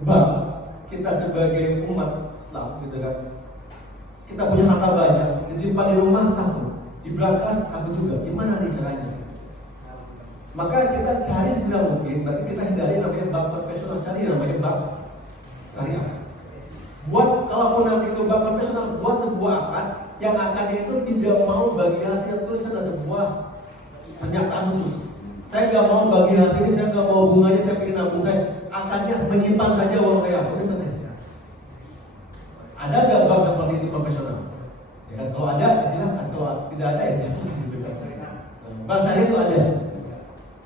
Bang, kita sebagai umat Islam gitu kan, kita punya harta banyak, disimpan di rumah takut, di brankas takut juga. Gimana nih caranya? Maka kita cari segera mungkin, berarti kita hindari namanya bank konvensional, cari namanya bank syariah. Buat kalaupun nanti ke bank konvensional, buat sebuah akad yang akadnya itu tidak mau bagi hasil tulisan ada sebuah pernyataan khusus. Saya nggak mau bagi hasilnya, saya nggak mau bunganya, saya ingin nabung saya. Akadnya menyimpan saja uang saya, udah selesai. Ada nggak bank seperti itu konvensional? Ya kan, kalau ada silakan, kalau tidak ada ya jangan. Bank syariah itu ada.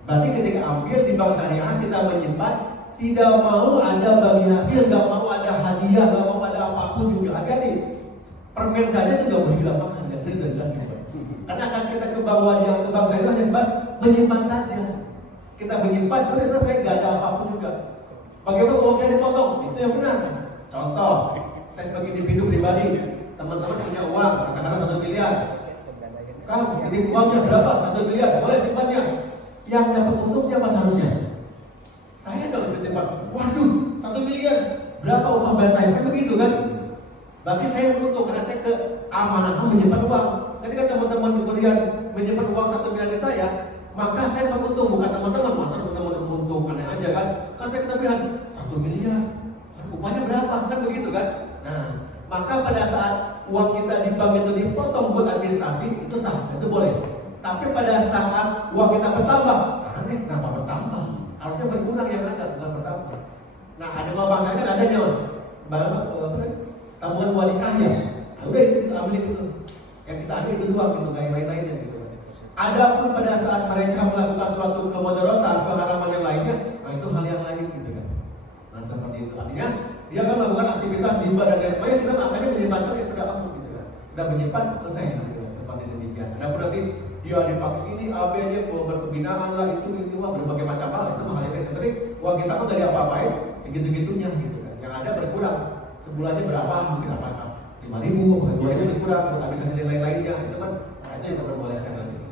Berarti ketika ambil di bank syariah kita menyimpan, tidak mau ada bagi hasil, nggak mau ada hadiah, nggak mau ada apapun juga. Hati-hati, permen saja itu nggak boleh dilakukan, nggak boleh dilakukan. Karena akan kita ke bank wajib, ke bank syariah hanya sebab menyimpan saja. Kita menyimpan, sudah selesai, nggak ada apapun juga. Bagaimana uangnya dipotong? Itu yang benar. Contoh, saya sebagai individu pribadi, teman-teman punya uang, katakanlah 1 miliar. Kang, jadi uangnya berapa? 1 miliar, boleh simpannya. Yang dapat untung siapa seharusnya? Saya kalau berdebat, waduh, 1 miliar, berapa upah bayar saya? Kan begitu kan? Berarti saya beruntung karena saya keamanan menyimpan uang. Ketika teman-teman kemudian menyimpan uang 1 miliar dari saya, maka saya beruntung, bukan teman-teman. Masa teman-teman beruntung, aneh aja kan? Kan saya ketahuan 1 miliar, upahnya berapa? Kan begitu kan? Nah, maka pada saat uang kita di bank itu dipotong buat administrasi, itu sah, itu boleh. Tapi pada saat uang kita bertambah, aneh kenapa bertambah? Harusnya berkurang yang ada, bukan bertambah. Nah, ada kalau bank syariah kan adanya, tabungan wanita ya. Nah, udah itu kita ambil itu. Yang kita ambil itu doang gitu, gak yang lain-lainnya gitu. Adapun pada saat mereka melakukan suatu kemudaratan, pengharaman yang lainnya, nah itu hal yang lain gitu kan. Nah seperti itu, artinya dia akan melakukan aktivitas riba dan lain-lain, kita makanya menyimpan saja sudah aman gitu kan. Sudah menyimpan selesai gitu kan, seperti demikian. Adapun nanti dia dipakai ini, A, B, D, pembinaan lah, itu wah berbagai macam hal, itu hal yang lain. Tapi uang kita pun dari apa-apain, segitu-gitunya gitu kan. Yang ada berkurang, sebulannya berapa, mungkin apakah 5.000, 2.000 berkurang, buat administrasi dan lain-lainnya, itu kan, nah, itu yang diperbolehkan lagi.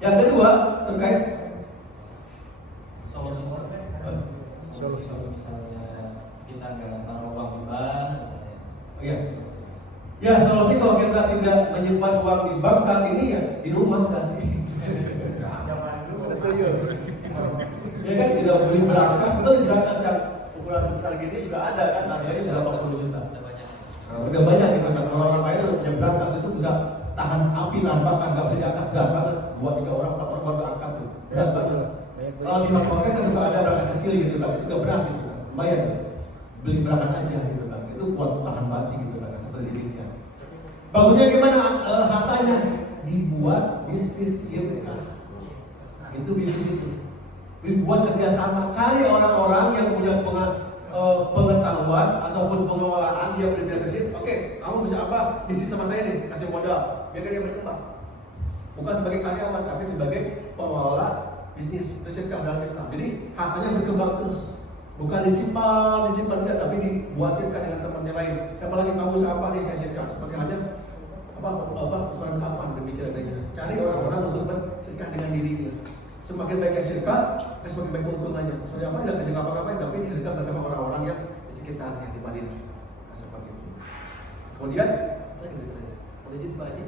Yang kedua terkait solusi kalau misalnya kita nggak taruh uang di bank misalnya. Iya. Ya solusi kalau kita tidak menyimpan uang di bank saat ini ya di rumah nanti. Ya kan tidak beli berangkas, itu di berangkas yang ukuran sebesar gini juga ada kan, harganya berapa puluh juta. Nah, udah banyak gitu kan, orang-orang kaya itu punya berangkas itu bisa tahan api, tahan bakar, nggak bisa diangkat, berat banget. 2-3 orang, 4 orang baru angkat tuh, berat banget. Kalau di hotel kan juga ada berangkat kecil gitu kan, itu juga berat gitu kan, lumayan. Beli berangkat aja gitu kan, itu buat tahan banting gitu kan, seperti demikian. Bagusnya gimana hartanya? Dibuat bisnis syirkah. Nah, itu bisnis itu. Dibuat kerjasama, cari orang-orang yang punya pengetahuan ataupun pengelolaan dia punya bisnis. Oke, kamu bisa apa? Bisnis sama saya nih, kasih modal, biar dia berkembang. Bukan sebagai karyawan, tapi sebagai pengelola bisnis syirkah dalam Islam. Jadi hartanya berkembang terus, bukan disimpan enggak, tapi dibuat syirkah dengan temannya lain. Siapa lagi kamu siapa nih saya syirkah? Seperti hanya persoalan apa demikian adanya. Cari orang-orang untuk bersyirkah dengan dirinya. Semakin baiknya syirkah, semakin baik keuntungannya. Soalnya apa nggak kerja apa-apa, tapi syirkah bersama orang-orang yang di sekitarnya di Madinah. Nah, seperti itu. Kemudian, boleh izin Pak Haji?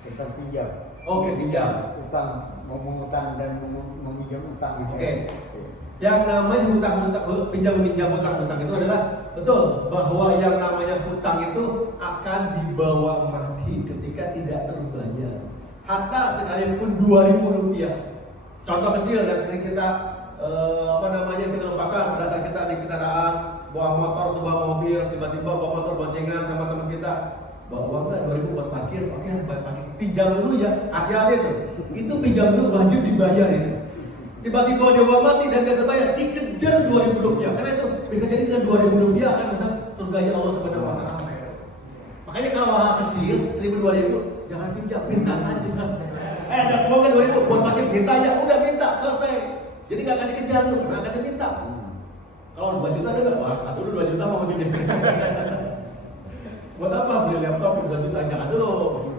Tentang pinjam. Oke, pinjam. Utang, mengutang dan meminjam utang. Oke. Yang namanya pinjam hutang itu adalah betul bahwa yang namanya hutang itu akan dibawa mati ketika tidak terbayar. Hatta sekalipun 2.000 rupiah. Contoh kecil yang sering kita kita lupakan pada saat kita di kendaraan bawa motor atau bawa mobil, tiba-tiba bawa motor boncengan sama teman kita, bawa uang nggak 2.000 buat parkir, oke bayar parkir, pinjam dulu ya, hati-hati tuh, itu pinjam dulu wajib dibayar itu. Tiba-tiba dia bawa mati dan dia terbayar, dikejar 2.000 rupiah, karena itu bisa jadi dengan 2.000 rupiah akan bisa surganya Allah Subhanahu Wa Taala. Makanya kalau hal kecil 1.000-2.000 jangan pinjam, minta saja. Ada uang kan 2.000 buat parkir, minta aja, udah minta selesai. Jadi nggak akan dikejar tuh, karena akan diminta. Kalau 2 juta ada nggak? Wah, dulu 2 juta mau pinjam. Buat apa beli laptop 2 juta? Jangan dulu.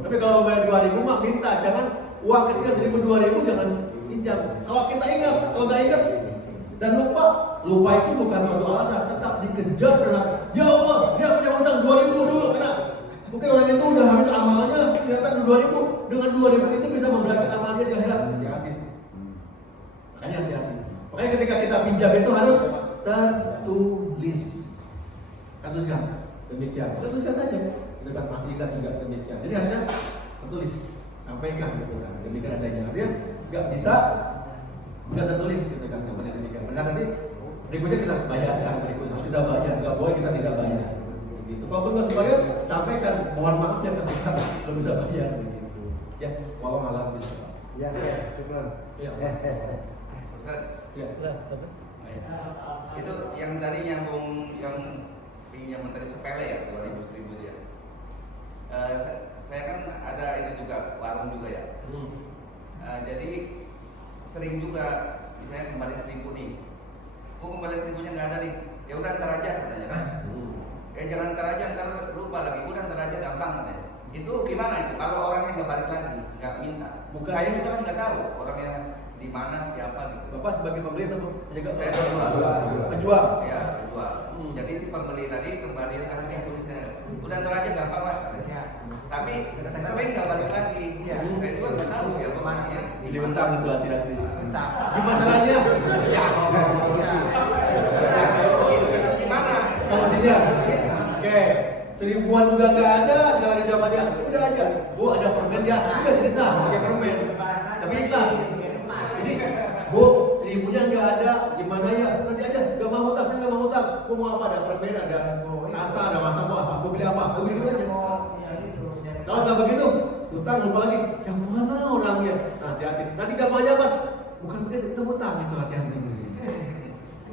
Tapi kalau bayar 2.000 mah minta, jangan uang kecil 1.000-2.000 jangan pinjam. Kalau kita ingat, kalau nggak ingat Dan lupa itu bukan suatu alasan, tetap dikejar berat. Ya Allah, dia punya utang 2.000 dulu karena mungkin orang itu udah habis amalnya, ternyata 2.000, dengan 2.000 itu bisa memberatkan amalnya di akhirat. Hati-hati. Makanya hati-hati. Makanya ketika kita pinjam itu harus tertulis. Kan tuliskan demikian. Kita tuliskan saja. Kita kan pastikan juga demikian. Jadi harusnya tertulis, sampaikan gitu kan. Demikian adanya. Artinya nggak bisa nggak tertulis gitu kan sampai demikian. Maka nanti berikutnya kita bayarkan, berikutnya harus kita bayar. Nggak boleh kita tidak bayar. Begitu. Kalau nggak sebayar, sampaikan. Mohon maaf ya ketika belum bisa bayar. Begitu. Ya, walau alam bisa. Ya, syukur. Ya. Ustaz, Ya. Satu. itu yang tadi nyambung yang pinjam tadi sepele ya 2.000 dia. Saya kan ada ini juga warung juga ya. Jadi sering juga misalnya kembali 1.000 nih. Kembali 1.000-nya nggak ada nih. Ya udah ntar aja katanya. Jangan ntar aja, ntar lupa lagi. Udah ntar aja gampang katanya. Itu gimana itu? Kalau orangnya nggak balik lagi, nggak minta. Bukan. Saya juga kan nggak tahu orangnya di mana siapa gitu. Bapak sebagai pembeli atau penjaga? Saya penjual. Penjual. Ya, penjual. Jadi si pembeli tadi kembali ke sini tulisnya. Udah ntar aja gampang lah. Tapi sering nggak balik lagi. Saya juga nggak tahu siapa orangnya. Ini utang itu hati-hati. Gimana caranya? Gimana? Solusinya? Oke. 1.000-an juga nggak ada. Sekarang jawabannya udah aja. Bu ada permen ya. Udah jadi sah pakai permen. Tapi ikhlas. Jadi Bu 1.000-nya nggak ada. Gimana ya? Nanti aja. Nggak mau utang. Nggak mau utang. Bu mau apa? Ada permen, ada rasa, ada masak mau apa? Bu beli apa? Bu beli aja. Kalau nggak begitu, utang lupa lagi. Yang mana orangnya? Nah, hati-hati. Nanti gampangnya Mas, bukan itu utang itu hati-hati.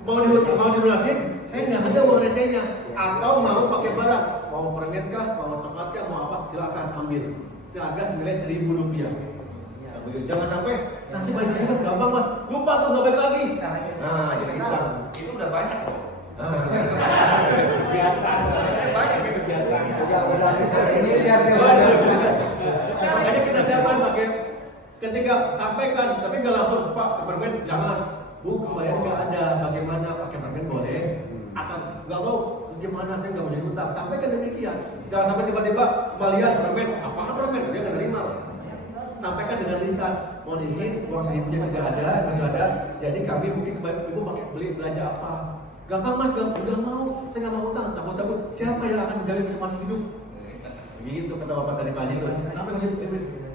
Mau dilunasin, saya nggak ada uang recehnya. Atau mau pakai barang, mau permen kah, mau coklat kah, mau apa? Silakan ambil. Seharga senilai Rp1.000. Nah, begitu. Jangan sampai nanti balik lagi Mas, gampang Mas. Lupa tuh nggak balik lagi. Nah, jadi utang. Itu udah banyak kok. Biasa. Banyak itu biasa. Udah ini biar Makanya kita siapkan pakai ketika sampaikan, tapi nggak langsung Pak ke permen, jangan. Bu, kembalian nggak ada. Bagaimana pakai permen boleh? Akan nggak mau. Terus gimana? Saya nggak mau jadi utang. Sampaikan demikian. Jangan sampai tiba-tiba kembalian permen. Apaan permen? Dia nggak terima. Sampaikan dengan lisan. Mohon izin, uang 1.000-nya tidak ada, masih ada. Jadi kami mungkin kembali ibu pakai beli belanja apa? Gampang Mas, nggak mau. Saya nggak mau utang. Takut-takut siapa yang akan menjalin semasih hidup? Gitu kata bapak tadi pagi itu. Sampai masih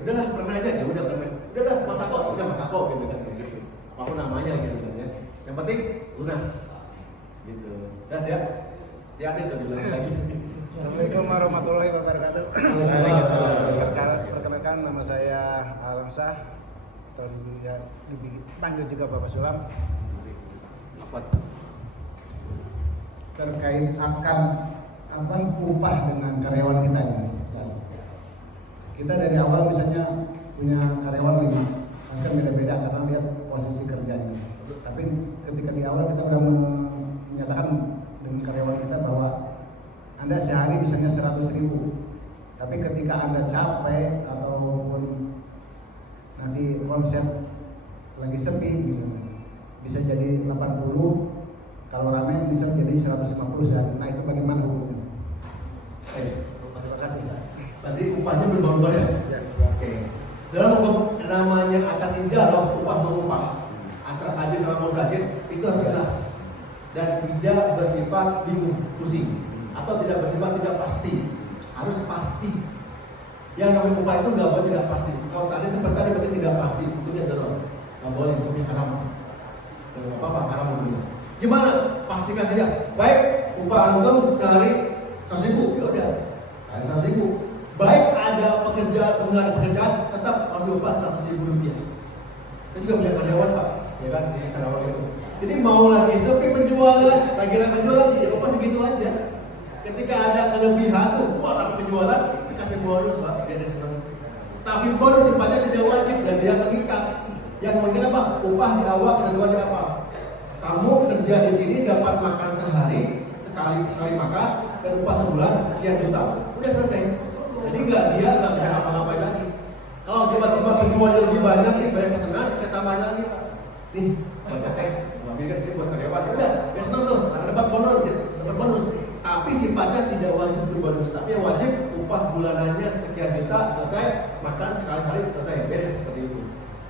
udahlah permen aja ya udah permen. Udahlah masako, udah masako gitu kan. Gitu. Apapun namanya gitu kan ya. Yang penting lunas. Gitu. Das ya. Hati-hati tuh diulangi lagi. Assalamualaikum warahmatullahi wabarakatuh. Perkenalkan nama saya Alamsah atau ya dipanggil juga Bapak Sulam. Terkait akan upah dengan karyawan kita ini. Kita dari awal misalnya punya karyawan ini akan beda-beda karena lihat posisi kerjanya. Tapi ketika di awal kita sudah menyatakan dengan karyawan kita bahwa Anda sehari misalnya 100.000, tapi ketika Anda capek ataupun nanti konsep lagi sepi misalnya, bisa jadi 80, kalau ramai bisa jadi 150 sehari. Nah itu bagaimana hukumnya? Terima kasih. Berarti upahnya berubah-ubah ya? Ya. Oke. Dalam hukum namanya akan ijarah upah mengupah antara ajir sama mubtajir itu harus jelas dan tidak bersifat bingung pusing atau tidak bersifat tidak pasti, harus pasti. Yang namanya upah itu nggak boleh tidak pasti. Kalau tadi seperti tadi berarti tidak pasti, hukumnya jelas, nggak boleh, hukumnya haram. Nggak apa-apa, haram hukumnya. Gimana? Pastikan saja. Baik, upah antum sehari 100.000, ya udah, sehari 100.000. Baik ada pekerjaan tetap harus diupah 100.000 rupiah. Saya juga punya karyawan Pak, ya kan, di karyawan itu. Jadi mau lagi sepi penjualan, lagi ramai penjualan, ya upah segitu aja. Ketika ada kelebihan tuh, wah ramai penjualan, saya kasih bonus Pak, dia ada senang. Tapi bonus sifatnya tidak wajib dan tidak mengikat. Yang mengikat apa? Upah di awal kita jual di apa? Kamu kerja di sini dapat makan sehari, sekali makan, dan upah sebulan sekian juta. Udah selesai. Jadi dia nggak bisa ngapa-ngapain lagi. Kalau tiba-tiba penjualnya lebih banyak nih, banyak pesanan, kita tambah lagi Pak. Nih, buat teh. Selama ini kan dia buat karyawan, ya udah, ya senang tuh, ada dapat bonus, ya, dapat bonus. Tapi sifatnya tidak wajib berbonus, tapi yang wajib upah bulanannya sekian juta selesai, makan sekali-kali selesai, beres seperti itu.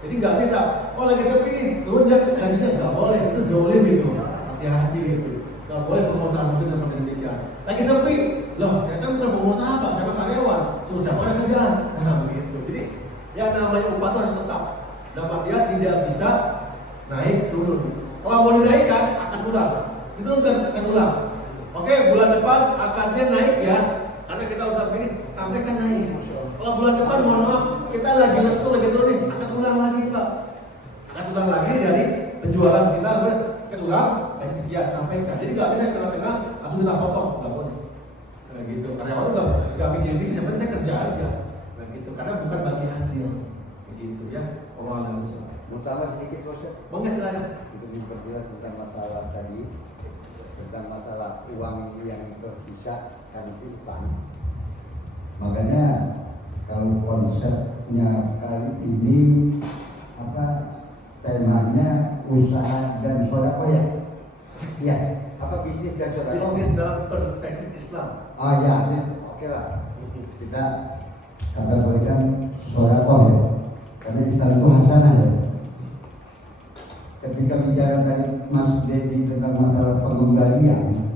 Jadi nggak bisa, oh lagi sepi nih, turun gajinya, nggak boleh, itu dolim gitu, hati-hati gitu. Nggak boleh pengusaha muslim seperti demikian. Lagi sepi, loh saya kan bukan pengusaha pak, saya kan karyawan, suruh siapa yang kerjaan, nah begitu. Jadi yang namanya upah itu harus tetap, dapat dia tidak bisa naik turun. Kalau mau dinaikkan akan ulang, itu akan ulang. Oke, bulan depan akarnya naik ya, karena kita usaha begini sampai kan naik. Kalau bulan depan mohon maaf kita lagi restu lagi turun nih, akan ulang lagi pak, akan ulang lagi dari penjualan kita akan ulang gaji sekian sampaikan. Jadi nggak bisa tengah-tengah langsung kita potong, nggak boleh. Nah gitu, karyawan nggak bikin bisnis, yang penting saya kerja aja. Nah gitu, karena bukan bagi hasil, begitu ya. Omongan Islam. Mau tambah sedikit Ustaz? Monggo silakan. Itu diperjelas tentang masalah tadi, tentang masalah uang yang tersisa kan itu utang. Makanya kalau konsepnya kali ini apa temanya usaha dan sodako ya? Iya. Apa bisnis dan sodako? Bisnis dalam perspektif Islam. Oh ya, oke lah. Kita kategorikan sodako ya. Karena Islam itu hasanah ya. Ketika bicara tadi Mas Dedi tentang masalah pengembalian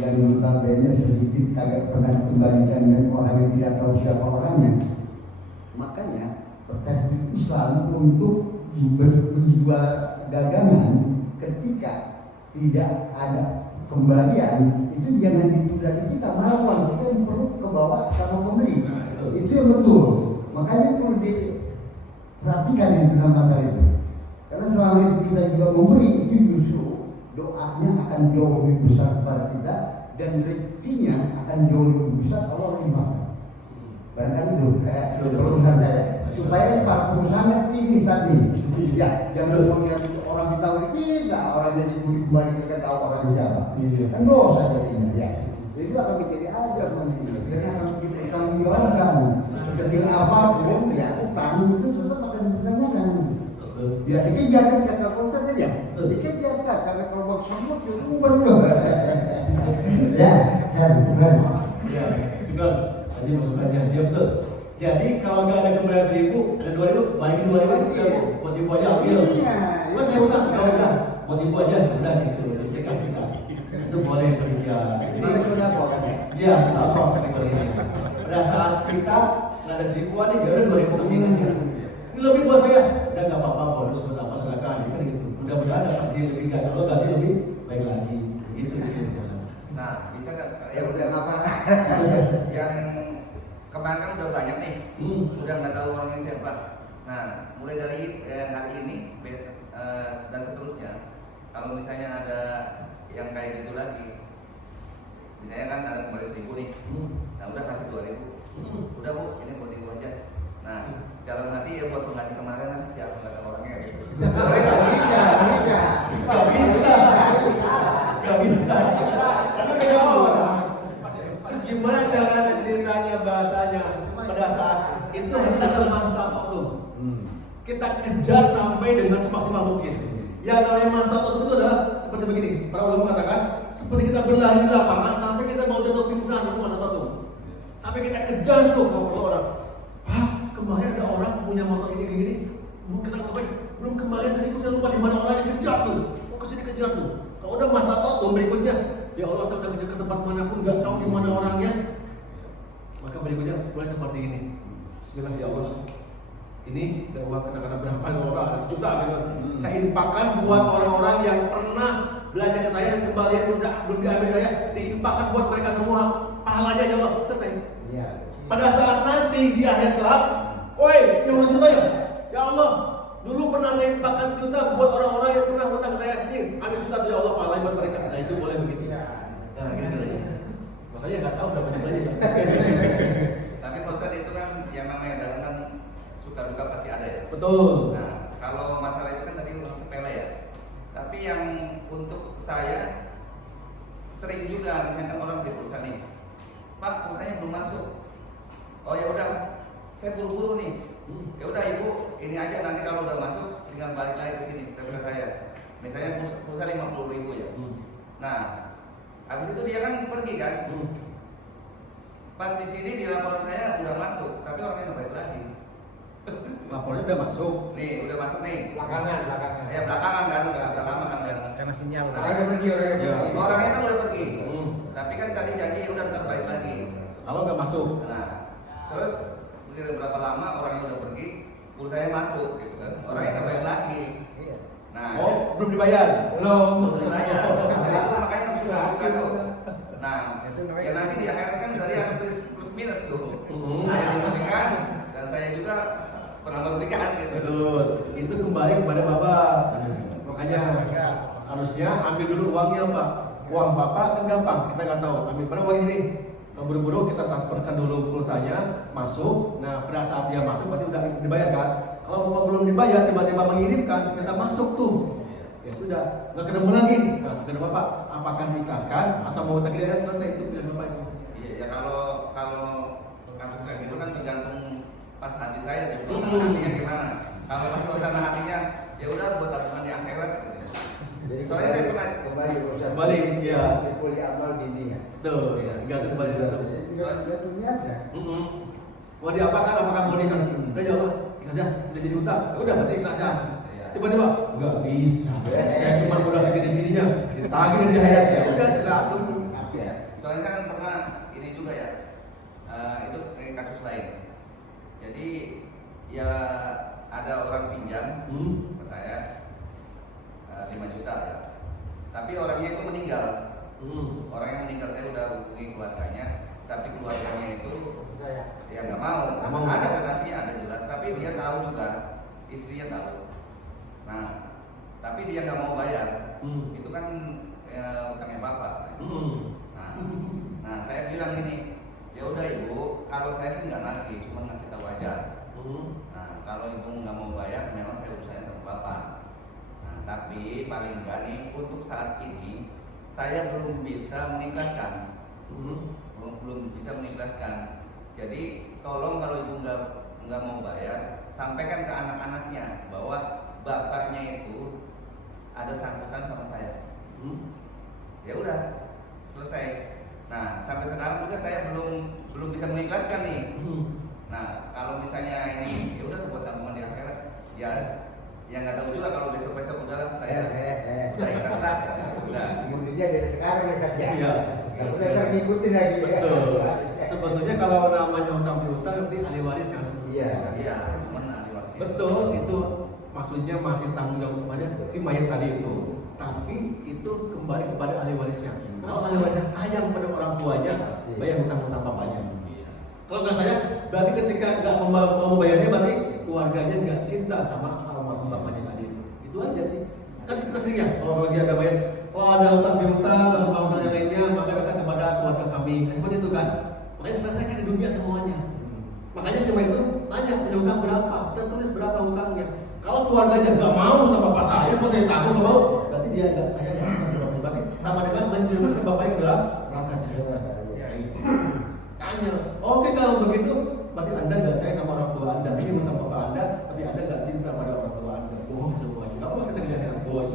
yang notabene sedikit agak pernah dikembalikan dan orang yang tidak tahu siapa orangnya, makanya perspektif Islam untuk berjual dagangan ketika tidak ada kembalian itu jangan ditunda di kita, malah kita yang perlu ke bawah sama pembeli. Itu yang betul. Makanya perlu diperhatikan yang tentang masalah itu. Karena selama itu kita juga memberi, itu justru doanya akan jauh lebih besar kepada kita dan rezekinya akan jauh lebih besar kalau limpahkan. Barangkali itu kayak perusahaan saya supaya para perusahaan tinggi tadi. Ya, jangan melihat orang ditahu tidak, orang jadi kembali kita tahu orang siapa. Kan dosa jadinya. Ya, itu akan menjadi ajar nanti. Jadi akan dipertanggungjawabkan. Ketika apapun ya utang itu tetap akan ditanyakan. Ya dikejar kan kata konten aja. Dikejar kan karena kalau bang semut itu ubah juga. Ya, kan. Ya, sudah. Haji masukannya, ya betul. Jadi kalau nggak ada kembalian 1.000, ada 2.000, balikin 2.000 ya bu, buat ibu aja ambil. Mas saya utang, udah, buat ibu aja, udah gitu, sedekah kita. Itu boleh demikian. Ini sudah kok kan ya? Iya, sudah sok kategorinya. Pada saat kita nggak ada 1.000-an nih, ya udah 2.000 kesini aja. Ini lebih buat saya, udah nggak apa-apa, bonus buat apa silakan, kan gitu. Mudah-mudahan dapat ganti lebih, kalau ganti lebih baik lagi, gitu. Nah, bisa nggak? Ya udah apa? Yang kemarin kan udah banyak nih, udah nggak tahu orangnya siapa. Nah, mulai dari hari ini dan seterusnya, kalau misalnya ada yang kayak gitu lagi, misalnya kan ada kembali 1.000 nih, nah udah kasih 2.000, udah bu, ini buat ibu aja. Nah, dalam hati ya buat pengganti kemarin lah, siapa nggak tahu orangnya gitu. Gak bisa. Karena beda orang. Terus gimana cara ceritanya, bahasanya pada saat itu harus ada masalah tuh. Kita kejar sampai dengan semaksimal mungkin. Yang namanya masalah itu adalah seperti begini. Para ulama mengatakan seperti kita berlari di lapangan sampai kita mau jatuh pingsan, itu masalah tuh. Sampai kita kejar tuh kalau orang. Kemarin ada orang punya motor ini gini, belum kembalian 1.000, saya lupa di mana orang yang kejar tuh. Kesini kejar tuh. Kalau udah masalah tuh berikutnya, ya Allah saya udah kejar ke tempat manapun, nggak tahu di mana orangnya. Maka berikutnya boleh seperti ini. Bismillah ya Allah. Ini udah uang katakanlah berapa orang? Ada 1 juta gitu. Saya infakkan buat orang-orang yang pernah belanja ke saya dan kembalian belum diambil saya, diinfakkan buat mereka semua. Pahalanya ya Allah, selesai. Iya. Pada saat nanti di akhir kelak, woi, ini masih saya. Ya Allah, dulu pernah saya infakkan 1 juta buat orang-orang yang pernah hutang ke saya. Nih, ambil 1 juta ya Allah, pahalanya buat mereka. Nah itu boleh begitu. Nah, gini caranya. Masanya nggak tahu berapa jumlahnya. Tapi Ustaz itu kan yang namanya dagangan suka duka pasti ada ya. Betul. Nah, kalau masalah itu kan tadi sepele ya. Tapi yang untuk saya sering juga misalkan orang di perusahaan nih, Pak, pulsanya belum masuk. Oh ya udah, saya buru-buru nih. Ya udah ibu, ini aja nanti kalau udah masuk tinggal balik lagi ke sini ke saya. misalnya pulsa 50.000 ya. Nah, habis itu dia kan pergi kan. Pas di sini di laporan saya udah masuk, tapi orangnya nggak balik lagi. Lapornya udah masuk. Nih, udah masuk nih. Belakangan. Ya belakangan kan, udah agak lama kan. Karena sinyal. Orangnya pergi. Ya. Orangnya kan udah pergi. Tapi kan tadi janji udah ntar balik lagi. Kalau nggak masuk, Nah, terus begitu berapa lama orangnya udah pergi, pulsanya masuk gitu kan. Orangnya nggak balik lagi. Iya. Nah, oh belum dibayar. Belum. Makanya makanya sudah buka tuh. Nah, Itu namanya ya nanti di akhirat kan dari ada plus minus tuh. Hmm. Saya diberikan dan saya juga pernah memberikan gitu. Betul. Itu kembali kepada Bapak. Makanya harusnya ambil dulu uangnya Pak. Uang Bapak kan gampang, kita nggak tahu. Ambil pada uang ini. Kalau buru-buru kita transferkan dulu pulsanya, masuk. Nah pada saat dia masuk berarti udah dibayar kan. Kalau Bapak belum dibayar, tiba-tiba mengirimkan, kita masuk tuh. Ya sudah, nggak ketemu lagi. Nah, ketemu Bapak, apakah diikhlaskan atau mau tagih daerah selesai itu pilihan Bapak itu. Iya, ya kalau kasus kayak gitu kan tergantung pas hati saya dan suasana hatinya gimana. Kalau pas suasana hatinya ya udah buat tabungan di akhirat gitu. Jadi Soalnya saya pernah kembali urusan Kembali, ya. kuliah amal dunia. Tuh, Iya. nggak kembali dulu. Tidak dunia ada. Mau diapakan? Apakah mau nikah? Udah ya Allah, ikhlas ya, udah jadi utang. Udah berarti ikhlas ya. Iya. Tiba-tiba nggak bisa. Saya cuma udah segini-gininya. Ditagih dari hayat ya. Udah terlalu. Ya, soalnya kan pernah ini juga ya, itu kasus lain. Jadi ya ada orang pinjam ke saya 5 juta ya. Tapi orangnya itu meninggal. Orang yang meninggal saya udah hubungi keluarganya, tapi keluarganya itu ya nggak mau. Nggak mau. Ada katanya ada jelas, tapi dia tahu juga, istrinya tahu. Nah, tapi dia nggak mau bayar. Itu kan utangnya bapak. Nah, saya bilang ini, ya udah ibu, kalau saya sih nggak nagih, cuma ngasih tahu aja. Nah, kalau ibu nggak mau bayar, memang saya urusannya sama bapak. Nah, tapi paling nggak nih, untuk saat ini saya belum bisa mengikhlaskan, belum bisa mengikhlaskan. Jadi tolong kalau ibu nggak mau bayar, sampaikan ke anak-anaknya bahwa bapaknya itu ada sangkutan sama saya. Ya udah, selesai. Nah, sampai sekarang juga saya belum bisa mengikhlaskan nih. Nah, kalau misalnya ini ya udah buat tabungan di akhirat, ya yang nggak tahu juga kalau besok udah saya udah ikhlas lah, ya, udah. Mungkinnya dari sekarang ya kerja. Iya. Kalau kita ngikutin lagi ya. Betul. Sebetulnya kalau namanya utang piutang nanti ahli waris yang. Iya. Iya, mana di waktu. Betul, itu maksudnya masih tanggung jawabnya si mayat tadi itu. Tapi itu kembali kepada ahli warisnya. Kalau ahli warisnya sayang pada orang tuanya, bayar hutang-hutang bapaknya. Kalau nggak sayang, berarti ketika nggak mau bayarnya, berarti keluarganya nggak cinta sama almarhum bapaknya tadi itu. Itu aja sih. Kan kita sering ya, kalau lagi ada bayar, kalau ada utang piutang atau utang yang lainnya, maka datang kepada keluarga kami. Seperti itu kan. Makanya selesaikan di dunia semuanya. Makanya semua itu tanya punya utang berapa, kita tulis berapa utangnya. Kalau keluarganya nggak mau utang bapak saya, kok saya takut nggak mau, berarti dia nggak sayang ya utang berapa. Berarti sama dengan menjerumuskan bapak yang dalam neraka jahanam. Tanya, oke kalau begitu, berarti anda nggak sayang sama orang tua anda. Ini utang bapak anda, tapi anda nggak cinta pada orang tua anda. Bohong semuanya. Kamu masih terlihat bos.